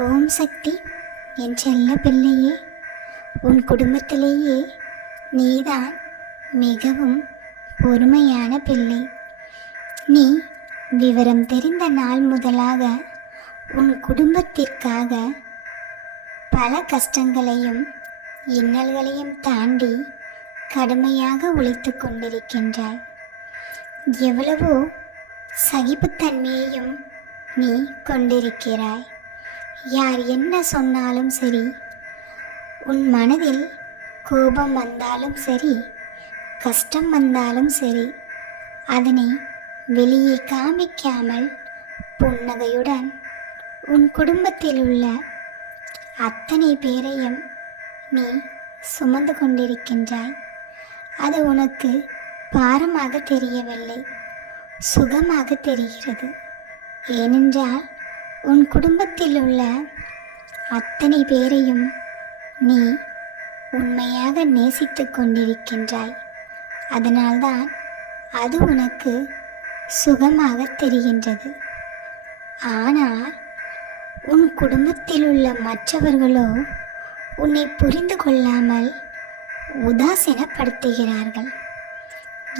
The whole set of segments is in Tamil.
ஓம் சக்தி என் செல்ல பிள்ளையே உன் குடும்பத்திலேயே நீதான் மிகவும் பொறுமையான பிள்ளை. நீ விவரம் தெரிந்த நாள் முதலாக உன் குடும்பத்திற்காக பல கஷ்டங்களையும் இன்னல்களையும் தாண்டி கடுமையாக உழைத்து கொண்டிருக்கின்றாய். எவ்வளவோ சகிப்புத்தன்மையையும் நீ கொண்டிருக்கிறாய். யார் என்ன சொன்னாலும் சரி உன் மனதில் கோபம் வந்தாலும் சரி கஷ்டம் வந்தாலும் சரி அதனை வெளியே காமிக்காமல் புன்னகையுடன் உன் குடும்பத்தில் உள்ள அத்தனை பேரையும் நீ சுமந்து கொண்டிருக்கின்றாய். அது உனக்கு பாரமாக தெரியவில்லை சுகமாக தெரிகிறது. ஏனென்றால் உன் குடும்பத்தில் உள்ள அத்தனை பேரையும் நீ உண்மையாக நேசித்து கொண்டிருக்கின்றாய். அதனால்தான் அது உனக்கு சுகமாக தெரிகின்றது. ஆனால் உன் குடும்பத்தில் உள்ள மற்றவர்களோ உன்னை புரிந்து கொள்ளாமல் உதாசீனப்படுத்துகிறார்கள்.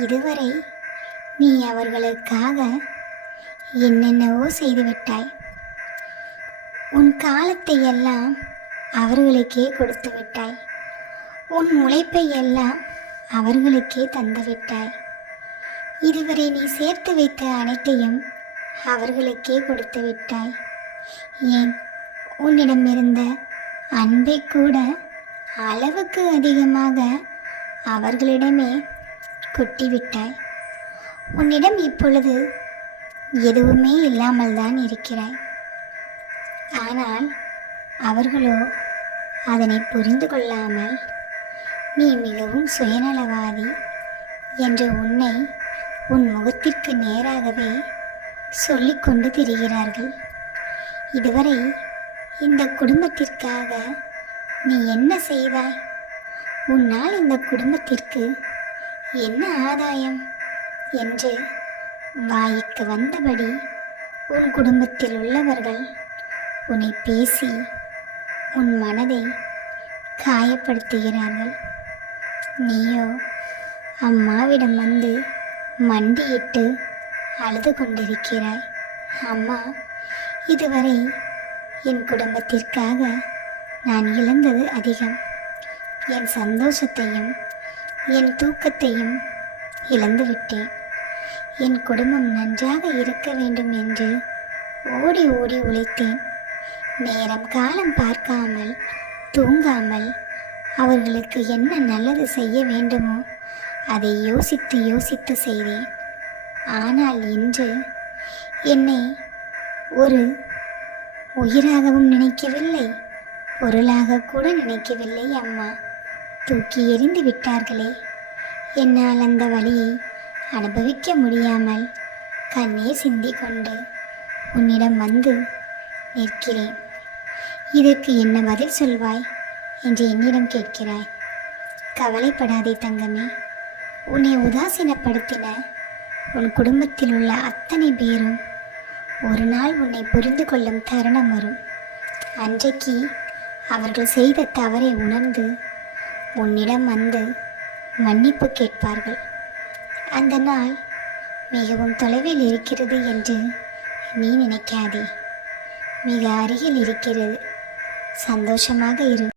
இதுவரை நீ அவர்களுக்காக என்னென்னவோ செய்துவிட்டாய். உன் காலத்தை எல்லாம் அவர்களுக்கே கொடுத்து விட்டாய். உன் உழைப்பை எல்லாம் அவர்களுக்கே தந்துவிட்டாய் இதுவரை நீ சேர்த்து வைத்த அனைத்தையும் அவர்களுக்கே கொடுத்து விட்டாய். ஏன்? உன்னிடமிருந்த அன்பை கூட அளவுக்கு அதிகமாக அவர்களிடமே கொட்டிவிட்டாய். உன்னிடம் இப்பொழுது எதுவுமே இல்லாமல் தான் இருக்கிறாய். ஆனால் அவர்களோ அதனை புரிந்து கொள்ளாமல் நீ மிகவும் சுயநலவாதி என்ற உன்னை உன் முகத்திற்கு நேராகவே சொல்லிக்கொண்டு திரிகிறார்கள். இதுவரை இந்த குடும்பத்திற்காக நீ என்ன செய்தாய்? உன்னால் இந்த குடும்பத்திற்கு என்ன ஆதாயம்? என்று வாய்க்கு வந்தபடி உன் குடும்பத்தில் உள்ளவர்கள் உன்னை பேசி உன் மனதை காயப்படுத்துகிறார்கள். நீயோ அம்மாவிடம் வந்து மண்டியிட்டு அழுது கொண்டிருக்கிறாய் அம்மா இதுவரை என் குடும்பத்திற்காக நான் இழந்தது அதிகம். என் சந்தோஷத்தையும் என் தூக்கத்தையும் இழந்துவிட்டேன். என் குடும்பம் நன்றாக இருக்க வேண்டும் என்று ஓடி ஓடி உழைத்தேன். நேரம் காலம் பார்க்காமல் தூங்காமல் அவர்களுக்கு என்ன நல்லது செய்ய வேண்டுமோ அதை யோசித்து யோசித்து செய்தேன். ஆனால் இன்று என்னை ஒரு உயிராகவும் நினைக்கவில்லை பொருளாக கூட நினைக்கவில்லை அம்மா. தூக்கி எறிந்து விட்டார்களே. என்னால் அந்த வழியை அனுபவிக்க முடியாமல் கண்ணே சிந்திக்கொண்டு உன்னிடம் வந்து நிற்கிறேன். இதற்கு என்ன பதில் சொல்வாய்? என்று என்னிடம் கேட்கிறாய். கவலைப்படாதே தங்கமே. உன்னை உதாசீனப்படுத்தின உன் குடும்பத்தில் உள்ள அத்தனை பேரும் ஒரு நாள் உன்னை புரிந்து கொள்ளும் தருணம் வரும். அன்றைக்கு அவர்கள் செய்த தவறை உணர்ந்து உன்னிடம் வந்து மன்னிப்பு கேட்பார்கள். அந்த நாள் மிகவும் தொலைவில் இருக்கிறது என்று நீ நினைக்காதே. மிக அருகில் இருக்கிறது. சந்தோஷமாக இரு.